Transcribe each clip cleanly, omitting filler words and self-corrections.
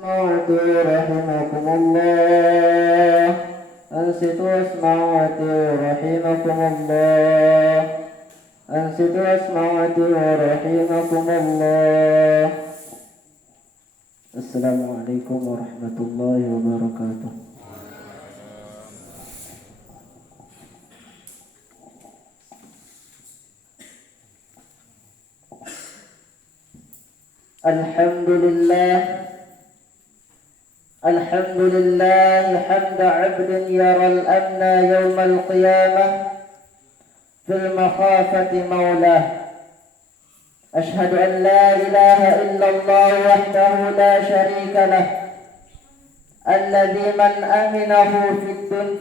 اسمعوا رحمكم الله. أنصتوا اسمعوا رحمكم الله. أنصتوا اسمعوا رحمكم الله. السلام عليكم ورحمة الله وبركاته. الحمد لله حمد عبد يرى الأمن يوم القيامة في المخافة مولاه. أشهد أن لا إله إلا الله وحده لا شريك له، الذي من أمنه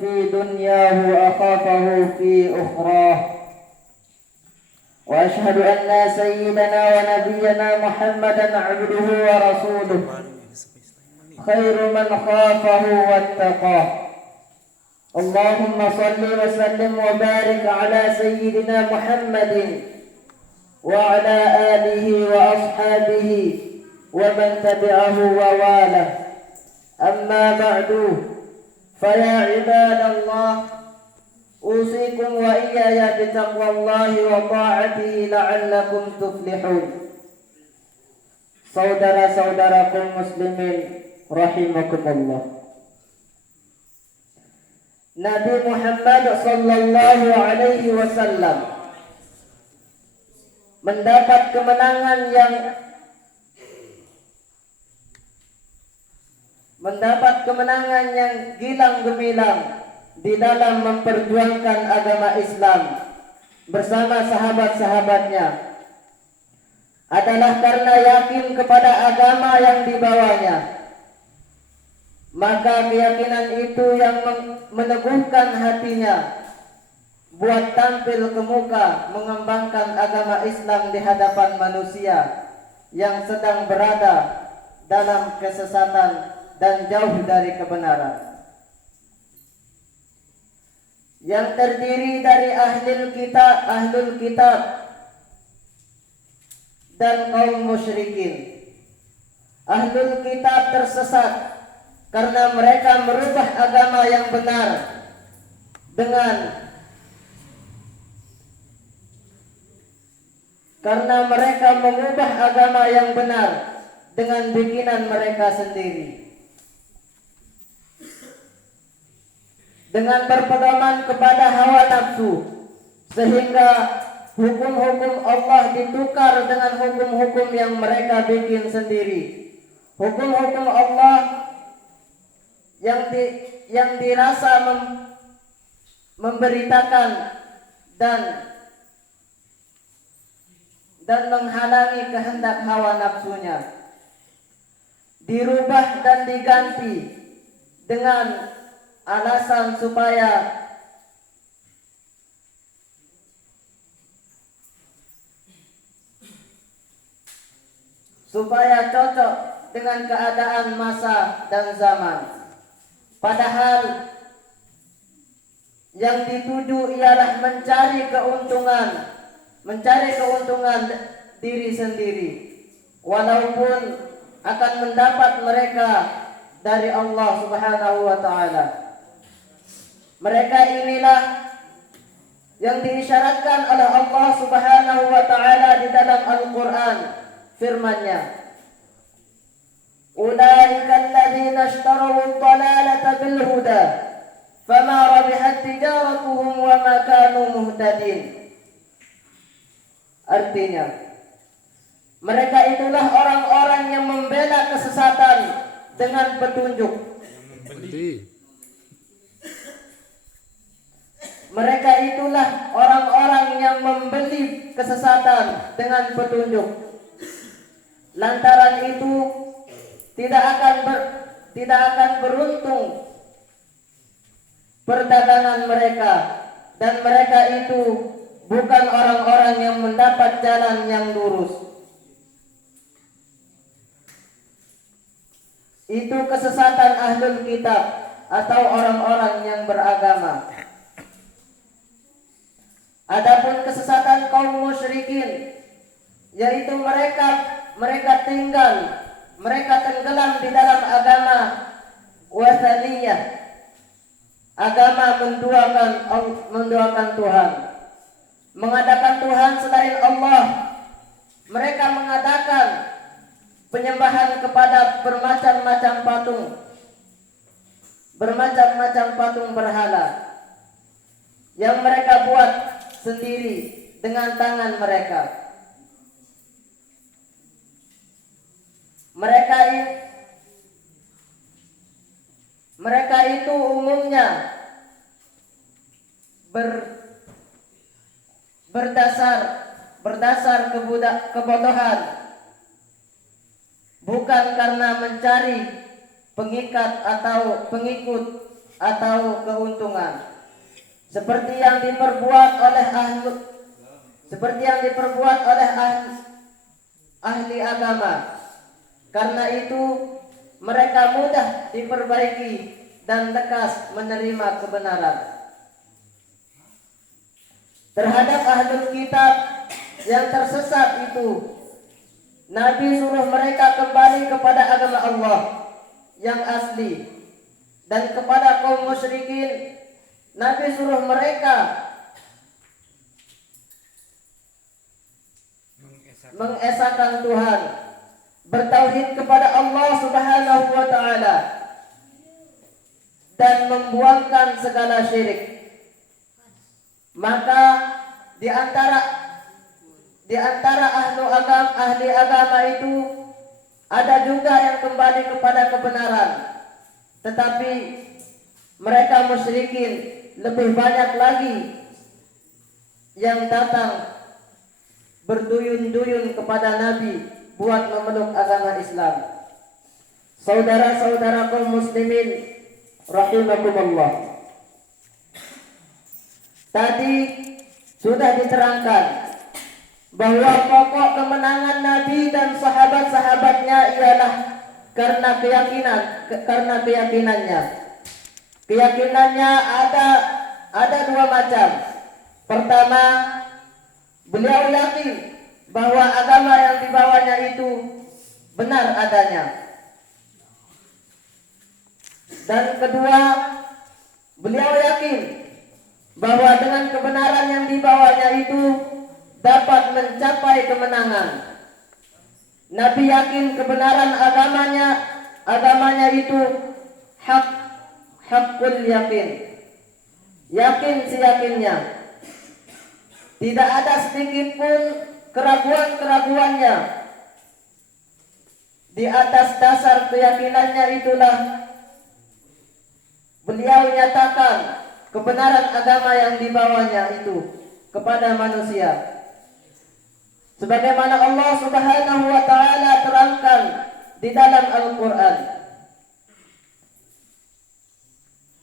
في دنياه أخافه في أخراه. وأشهد أن سيدنا ونبينا محمدا عبده ورسوله، خير من خافه واتقاه. اللهم صل وسلم وبارك على سيدنا محمد وعلى آله وأصحابه ومن تبعه ووالاه. أما بعد، فيا عباد الله، أوصيكم وإياي بتقوى الله وطاعته لعلكم تفلحون. Saudara-saudaraku muslimin rahimakumullah. Nabi Muhammad sallallahu alaihi wasallam mendapat kemenangan yang gilang gemilang di dalam memperjuangkan agama Islam bersama sahabat-sahabatnya adalah karena yakin kepada agama yang dibawanya. Maka keyakinan itu yang meneguhkan hatinya buat tampil ke muka mengembangkan agama Islam di hadapan manusia yang sedang berada dalam kesesatan dan jauh dari kebenaran, yang terdiri dari ahlul kitab dan kaum musyrikin. Ahlul kitab tersesat karena mereka merubah agama yang benar dengan bikinan mereka sendiri, dengan berpedoman kepada hawa nafsu, sehingga hukum-hukum Allah ditukar dengan hukum-hukum yang mereka bikin sendiri. Hukum-hukum Allah yang dirasa memberitakan dan menghalangi kehendak hawa nafsunya dirubah dan diganti dengan alasan supaya cocok dengan keadaan masa dan zaman. Padahal yang dituju ialah mencari keuntungan diri sendiri, walaupun akan mendapat mereka dari Allah Subhanahu wa taala. Mereka inilah yang diisyaratkan oleh Allah Subhanahu wa taala di dalam Al-Qur'an, firman-Nya, "Ulaika alladzina ishtaraw ad-dalalata bil huda, fama rabihat tijaratuhum wa ma kanu muhtadin." Artinya, mereka itulah orang-orang yang membela kesesatan dengan petunjuk. Mereka itulah orang-orang yang membeli kesesatan dengan petunjuk. Lantaran itu tidak akan beruntung perdagangan mereka, dan mereka itu bukan orang-orang yang mendapat jalan yang lurus. Itu kesesatan ahlul kitab atau orang-orang yang beragama. Adapun kesesatan kaum musyrikin, yaitu mereka tenggelam di dalam wathaniyah, agama menduakan Tuhan, mengadakan Tuhan selain Allah. Mereka mengadakan penyembahan kepada bermacam-macam patung berhala yang mereka buat sendiri dengan tangan mereka. Mereka itu umumnya berdasar kebodohan, bukan karena mencari pengikut atau keuntungan, seperti yang diperbuat oleh ahli agama. Karena itu mereka mudah diperbaiki dan lekas menerima kebenaran. Terhadap ahlul kitab yang tersesat itu, Nabi suruh mereka kembali kepada agama Allah yang asli, dan kepada kaum musyrikin Nabi suruh mereka mengesahkan Tuhan, bertauhid kepada Allah Subhanahu wa taala, dan membuangkan segala syirik. Maka di antara ahli agama itu ada juga yang kembali kepada kebenaran, tetapi mereka musyrikin lebih banyak lagi yang datang berduyun-duyun kepada Nabi buat memeluk agama Islam. Saudara-saudara kaum muslimin rahimakumullah, tadi sudah diterangkan bahwa pokok kemenangan Nabi dan sahabat-sahabatnya ialah karena keyakinannya. Keyakinannya ada dua macam. Pertama, beliau yakin bahwa agama yang dibawanya itu benar adanya. Dan kedua, beliau yakin bahwa dengan kebenaran yang dibawanya itu dapat mencapai kemenangan. Nabi yakin kebenaran agamanya itu hakul yakin. Yakin seyakinnya. Tidak ada sedikit pun keraguan-keraguannya. Di atas dasar keyakinannya itulah beliau nyatakan kebenaran agama yang dibawanya itu kepada manusia. Sebagaimana Allah Subhanahu wa taala terangkan di dalam Al-Qur'an.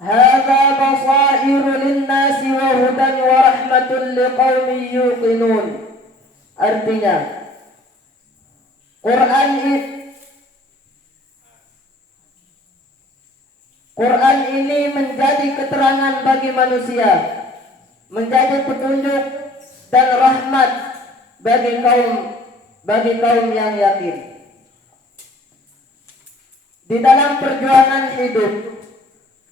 Hadza basairu lin-nasi wa hudan wa rahmatun liqaumin yuqinun. Artinya, Quran ini menjadi keterangan bagi manusia, menjadi petunjuk dan rahmat bagi kaum yang yakin. Di dalam perjuangan hidup,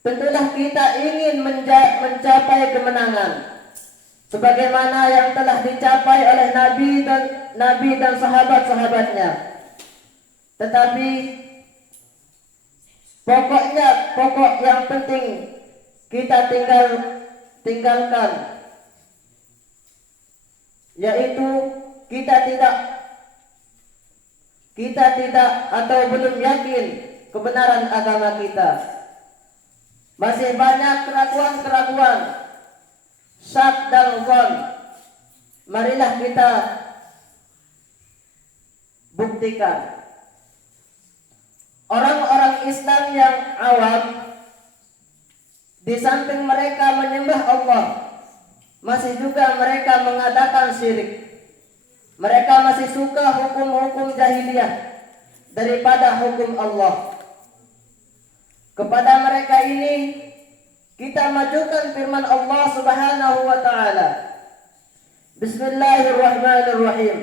tentulah kita ingin mencapai kemenangan, sebagaimana yang telah dicapai oleh Nabi dan sahabat-sahabatnya. Tetapi pokok yang penting kita tinggalkan, yaitu kita tidak atau belum yakin kebenaran agama kita. Masih banyak keraguan-keraguan, syak dan zon. Marilah kita buktikan. Orang-orang Islam yang awam, di samping mereka menyembah Allah, masih juga mereka mengadakan syirik. Mereka masih suka hukum-hukum jahiliyah daripada hukum Allah. Kepada mereka ini kita majukan firman Allah Subhanahu wa taala. Bismillahirrahmanirrahim.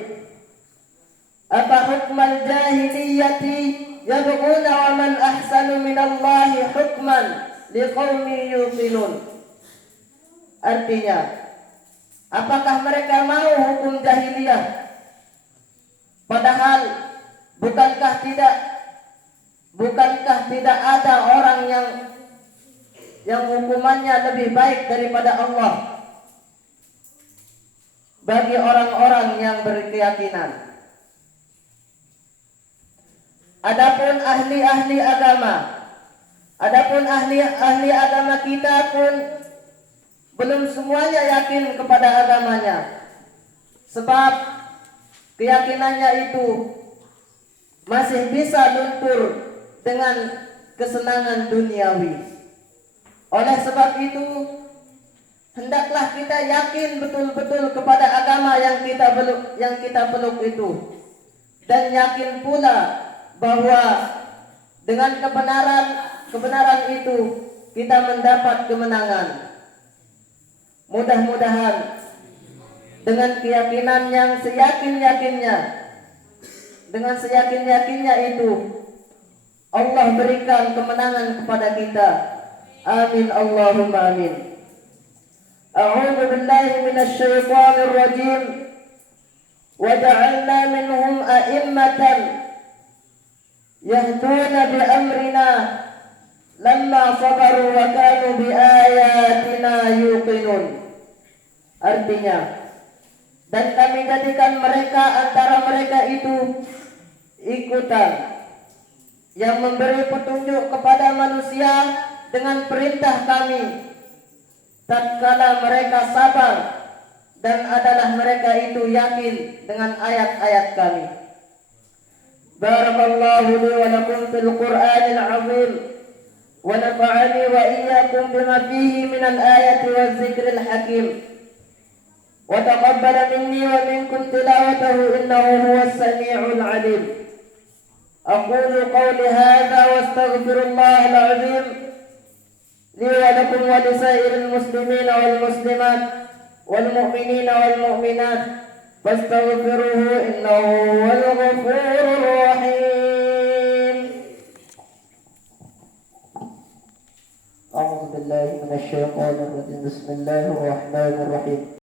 Afa hukmal jahiliyati yabghuna wa man ahsanu minallahi hukman liqaumin yuqinun. Artinya, apakah mereka mau hukum jahiliyah? Padahal bukankah tidak ada orang yang hukumannya lebih baik daripada Allah bagi orang-orang yang berkeyakinan. Adapun ahli agama kita pun belum semuanya yakin kepada agamanya, sebab keyakinannya itu masih bisa luntur dengan kesenangan duniawi. Oleh sebab itu, hendaklah kita yakin betul-betul kepada agama yang kita peluk itu, dan yakin pula bahwa dengan kebenaran itu kita mendapat kemenangan. Mudah-mudahan dengan keyakinan yang seyakin-yakinnya itu Allah berikan kemenangan kepada kita. Amin Allahumma amin. A'udzu billahi minasy syaithanir rajim. Wa ja'alna minhum a'immatan yahduna bi amrina lamma sabaru wa kanu bi ayatina yuqinun. Artinya, dan kami jadikan antara mereka itu ikutan yang memberi petunjuk kepada manusia dengan perintah kami tatkala mereka sabar, dan adalah mereka itu yakin dengan ayat-ayat kami. Barakallahu li wa lakum fil Qur'anil 'azim wa nafa'ani wa iyyakum bima fihi minal ayati waz zikril hakim. وتقبل مني ومنكم تلاوته إنه هو السميع العليم. أقول قولي هذا واستغفر الله العظيم لي ولكم ولسائر المسلمين والمسلمات والمؤمنين والمؤمنات فاستغفروه إنه هو الغفور الرحيم. أعوذ بالله من الشيطان الرجيم. بسم الله الرحمن الرحيم.